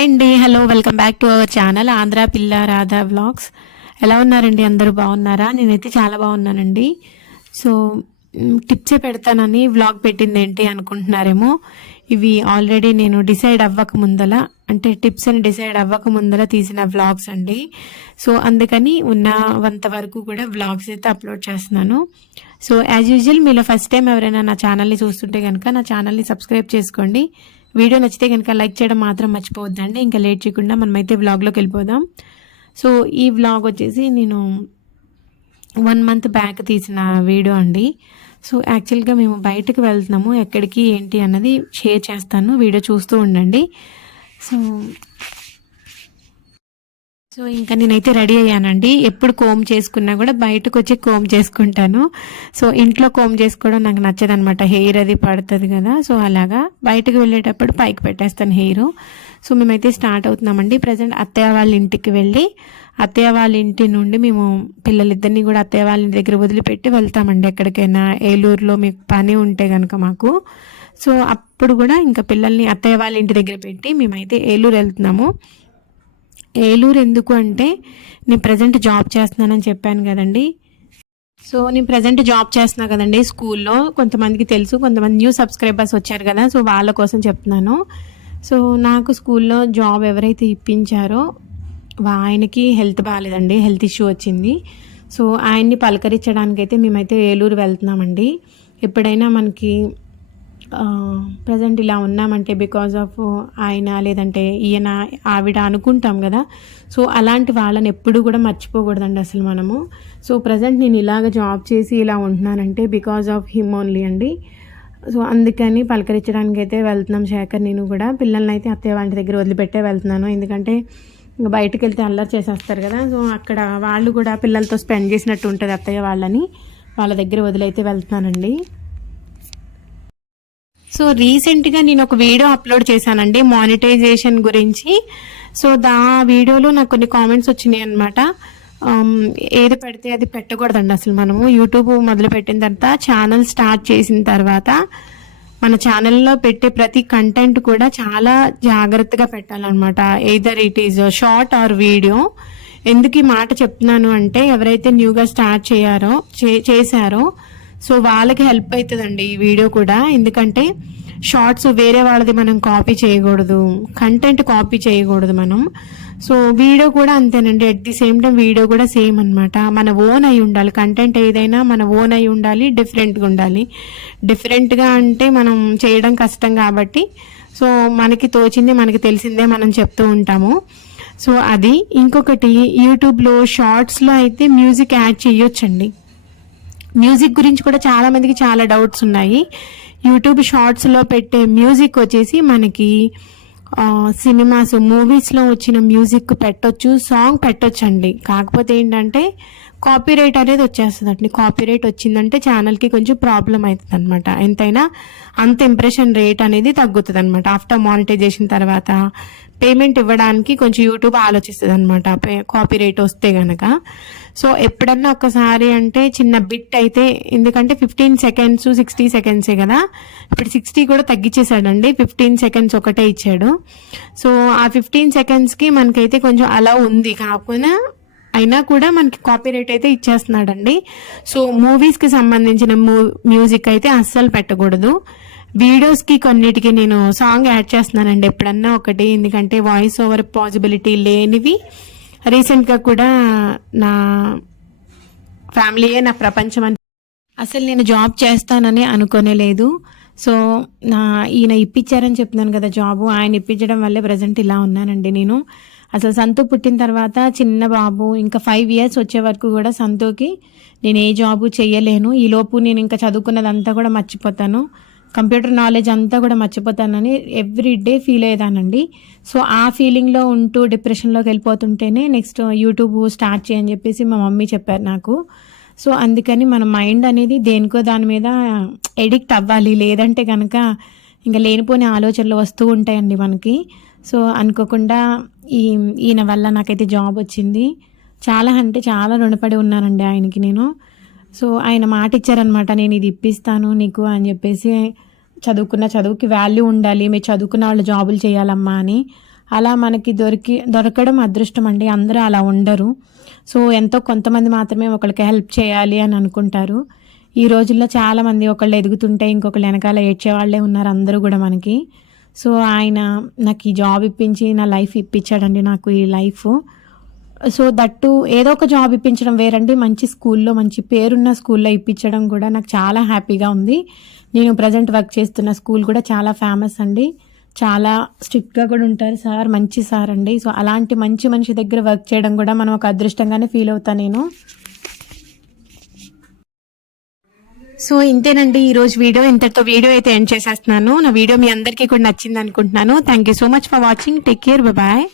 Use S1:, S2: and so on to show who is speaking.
S1: Hi అండి hello welcome back to our channel Andhra పిల్ల Radha vlogs ఎలా ఉన్నారండి అందరూ బాగున్నారా? నేనైతే చాలా బాగున్నానండి. సో టిప్సే పెడతానని వ్లాగ్ పెట్టింది ఏంటి అనుకుంటున్నారేమో. ఇవి ఆల్రెడీ నేను డిసైడ్ అవ్వక ముందల అంటే టిప్స్ అని డిసైడ్ అవ్వక ముందల తీసిన వ్లాగ్స్ అండి. సో అందుకని ఉన్నంత వరకు కూడా వ్లాగ్స్ అయితే అప్లోడ్ చేస్తున్నాను. సో యాజ్ యూజువల్ మీలో ఫస్ట్ టైం ఎవరైనా నా ఛానల్ని చూస్తుంటే కనుక నా ఛానల్ని సబ్స్క్రైబ్ చేసుకోండి. వీడియో నచ్చితే కనుక లైక్ చేయడం మాత్రం మర్చిపోవద్దండి. ఇంకా లేట్ చేయకుండా మనమైతే వ్లాగ్లోకి వెళ్ళిపోదాం. సో ఈ వ్లాగ్ వచ్చేసి నేను వన్ మంత్ బ్యాక్ తీసిన వీడియో అండి. సో యాక్చువల్గా మేము బయటకు వెళ్తున్నాము. ఎక్కడికి ఏంటి అన్నది షేర్ చేస్తాను. వీడియో చూస్తూ ఉండండి. సో సో ఇంకా నేనైతే రెడీ అయ్యానండి. ఎప్పుడు కోమ్ చేసుకున్నా కూడా బయటకు వచ్చి కోమ్ చేసుకుంటాను. సో ఇంట్లో కోమ్ చేసుకోవడం నాకు నచ్చదనమాట హెయిర్ అది పడుతుంది కదా. సో అలాగా బయటకు వెళ్ళేటప్పుడు పైకి పెట్టేస్తాను హెయిర్. సో మేమైతే స్టార్ట్ అవుతున్నామండి. ప్రజెంట్ అత్తయ్య వాళ్ళ ఇంటికి వెళ్ళి అత్తయ్య వాళ్ళ ఇంటి నుండి మేము పిల్లలిద్దరిని కూడా అత్తయ్య వాళ్ళ ఇంటి దగ్గర వదిలిపెట్టి వెళ్తామండి ఎక్కడికైనా. ఏలూరులో మీకు పని ఉంటే కనుక మాకు. సో అప్పుడు కూడా ఇంకా పిల్లల్ని అత్తయ్య వాళ్ళ ఇంటి దగ్గర పెట్టి మేమైతే ఏలూరు వెళ్తున్నాము. ఏలూరు ఎందుకు అంటే నేను ప్రజెంట్ జాబ్ చేస్తున్నానని చెప్పాను కదండి. సో నేను ప్రజెంట్ జాబ్ చేస్తున్నా కదండి స్కూల్లో. కొంతమందికి తెలుసు కొంతమంది న్యూ సబ్స్క్రైబర్స్ వచ్చారు కదా సో వాళ్ళ కోసం చెప్తున్నాను. సో నాకు స్కూల్లో జాబ్ ఎవరైతే ఇప్పించారో ఆయనకి హెల్త్ బాగాలేదండి హెల్త్ ఇష్యూ వచ్చింది. సో ఆయన్ని పలకరించడానికి అయితే మేమైతే ఏలూరు వెళ్తున్నామండి. ఎప్పుడైనా మనకి ప్రజెంట్ ఇలా ఉన్నామంటే బికాజ్ ఆఫ్ ఆయన లేదంటే ఈయన ఆవిడ అనుకుంటాం కదా. సో అలాంటి వాళ్ళని ఎప్పుడు కూడా మర్చిపోకూడదండి అసలు మనము. సో ప్రజెంట్ నేను ఇలాగ జాబ్ చేసి ఇలా ఉంటున్నానంటే బికాజ్ ఆఫ్ హిమ్ ఓన్లీ అండి. సో అందుకని పలకరించడానికి అయితే వెళ్తున్నాం శేఖర్ నేను కూడా. పిల్లల్ని అయితే అత్తయ్య వాళ్ళ దగ్గర వదిలిపెట్టే వెళ్తున్నాను. ఎందుకంటే ఇంకా బయటకు వెళ్తే అల్లరి చేసేస్తారు కదా. సో అక్కడ వాళ్ళు కూడా పిల్లలతో స్పెండ్ చేసినట్టు ఉంటుంది అత్తయ్య వాళ్ళని. వాళ్ళ దగ్గర వదిలైతే వెళ్తున్నానండి. సో రీసెంట్గా నేను ఒక వీడియో అప్లోడ్ చేశానండి మానిటైజేషన్ గురించి. సో దా వీడియోలో నాకు కొన్ని కామెంట్స్ వచ్చినాయి అనమాట um, ఏది పెడితే అది పెట్టకూడదండి అసలు మనము. యూట్యూబ్ మొదలు పెట్టిన తర్వాత ఛానల్ స్టార్ట్ చేసిన తర్వాత మన ఛానల్లో పెట్టే ప్రతి కంటెంట్ కూడా చాలా జాగ్రత్తగా పెట్టాలన్నమాట. Either it is short or video ఎందుకు ఈ మాట చెప్తున్నాను అంటే ఎవరైతే న్యూగా స్టార్ట్ చేయారో చే- చేశారో సో వాళ్ళకి హెల్ప్ అవుతుందండి ఈ వీడియో కూడా. ఎందుకంటే షార్ట్స్ వేరే వాళ్ళది మనం కాపీ చేయకూడదు. కంటెంట్ కాపీ చేయకూడదు మనం. సో వీడియో కూడా అంతేనండి. At the same time video కూడా సేమ్ అనమాట మన ఓన్ అయి ఉండాలి. కంటెంట్ ఏదైనా మన ఓన్ అయి ఉండాలి డిఫరెంట్గా ఉండాలి. డిఫరెంట్గా అంటే మనం చేయడం కష్టం కాబట్టి సో మనకి తోచింది మనకి తెలిసిందే మనం చెప్తూ ఉంటాము. సో అది. ఇంకొకటి యూట్యూబ్లో షార్ట్స్లో అయితే మ్యూజిక్ యాడ్ చేయొచ్చండి. మ్యూజిక్ గురించి కూడా చాలా మందికి చాలా డౌట్స్ ఉన్నాయి. యూట్యూబ్ షార్ట్స్లో పెట్టే మ్యూజిక్ వచ్చేసి మనకి సినిమాస్ మూవీస్లో వచ్చిన మ్యూజిక్ పెట్టొచ్చు సాంగ్ పెట్టొచ్చు అండి కాకపోతే ఏంటంటే కాపీ రైట్ అనేది వచ్చేస్తుందండి. కాపీ రైట్ వచ్చిందంటే ఛానల్కి కొంచెం ప్రాబ్లం అవుతుంది అనమాట ఎంతైనా అంత ఇంప్రెషన్ రేట్ అనేది తగ్గుతుంది అనమాట ఆఫ్టర్ మానిటైజేషన్ తర్వాత పేమెంట్ ఇవ్వడానికి కొంచెం యూట్యూబ్ ఆలోచిస్తుంది అనమాట కాపీ రేట్ వస్తే గనక. సో ఎప్పుడన్నా ఒకసారి అంటే చిన్న బిట్ అయితే ఎందుకంటే ఫిఫ్టీన్ సెకండ్స్ సిక్స్టీ సెకండ్సే కదా. ఇప్పుడు సిక్స్టీ కూడా తగ్గించేశాడండి ఫిఫ్టీన్ సెకండ్స్ ఒకటే ఇచ్చాడు. సో ఆ ఫిఫ్టీన్ సెకండ్స్కి మనకైతే కొంచెం అలా ఉంది. కాకుండా అయినా కూడా మనకి కాపీ రేట్ అయితే ఇచ్చేస్తున్నాడండి. సో మూవీస్కి సంబంధించిన మూ మ్యూజిక్ అయితే అస్సలు పెట్టకూడదు. వీడియోస్కి కొన్నిటికి నేను సాంగ్ యాడ్ చేస్తున్నానండి ఎప్పుడన్నా ఒకటి. ఎందుకంటే వాయిస్ ఓవర్ పాసిబిలిటీ లేనివి. రీసెంట్గా కూడా నా ఫ్యామిలీయే నా ప్రపంచం అని అసలు నేను జాబ్ చేస్తానని అనుకోనే లేదు సో నా ఈయన ఇప్పించారని చెప్తున్నాను కదా జాబు. ఆయన ఇప్పించడం వల్లే ప్రజెంట్ ఇలా ఉన్నానండి నేను. అసలు సంతు పుట్టిన తర్వాత చిన్న బాబు ఇంకా ఫైవ్ ఇయర్స్ వచ్చే వరకు కూడా సంతుకి నేను ఏ జాబు చేయలేను ఈలోపు నేను ఇంకా చదువుకున్నదంతా కూడా మర్చిపోతాను. కంప్యూటర్ నాలెడ్జ్ అంతా కూడా మర్చిపోతానని ఎవ్రీ డే ఫీల్ అయ్యేదానండి. సో ఆ ఫీలింగ్లో ఉంటూ డిప్రెషన్లోకి వెళ్ళిపోతుంటేనే నెక్స్ట్ యూట్యూబ్ స్టార్ట్ చేయని చెప్పేసి మా మమ్మీ చెప్పారు నాకు. సో అందుకని మన మైండ్ అనేది దేనికో దాని మీద ఎడిక్ట్ అవ్వాలి. లేదంటే కనుక ఇంకా లేనిపోని ఆలోచనలు వస్తూ ఉంటాయండి మనకి. సో అనుకోకుండా ఈ ఈయన వల్ల నాకైతే జాబ్ వచ్చింది. చాలా అంటే చాలా రుణపడి ఉన్నానండి ఆయనకి నేను. సో ఆయన మాట ఇచ్చారనమాట నేను ఇది ఇప్పిస్తాను నీకు అని చెప్పేసి చదువుకున్న చదువుకి వాల్యూ ఉండాలి మీరు చదువుకున్న వాళ్ళు జాబులు చేయాలమ్మా అని. అలా మనకి దొరికి దొరకడం అదృష్టం అండి అందరూ అలా ఉండరు. సో ఎంతో కొంతమంది మాత్రమే ఒకరికి హెల్ప్ చేయాలి అని అనుకుంటారు. ఈ రోజుల్లో చాలామంది ఒకళ్ళు ఎదుగుతుంటే ఇంకొకళ్ళు వెనకాల ఏడ్చే వాళ్ళే ఉన్నారు అందరూ కూడా మనకి. సో ఆయన నాకు ఈ జాబ్ ఇప్పించి నా లైఫ్ ఇప్పించాడండి నాకు ఈ లైఫ్. సో దట్టు ఏదో ఒక జాబ్ ఇప్పించడం వేరండి. మంచి స్కూల్లో మంచి పేరున్న స్కూల్లో ఇప్పించడం కూడా నాకు చాలా హ్యాపీగా ఉంది. నేను ప్రజెంట్ వర్క్ చేస్తున్న స్కూల్ కూడా చాలా ఫేమస్ అండి. చాలా స్ట్రిక్ట్గా కూడా ఉంటారు సార్ మంచి సార్ అండి. సో అలాంటి మంచి మనిషి దగ్గర వర్క్ చేయడం కూడా మనం ఒక అదృష్టంగానే ఫీల్ అవుతాను నేను. సో ఇంతేనండి ఈ రోజు వీడియో. ఇంతటితో వీడియో అయితే ఎండ్ చేసేస్తున్నాను. నా వీడియో మీ అందరికీ కూడా నచ్చింది అనుకుంటున్నాను. Thank you so much for watching take care bye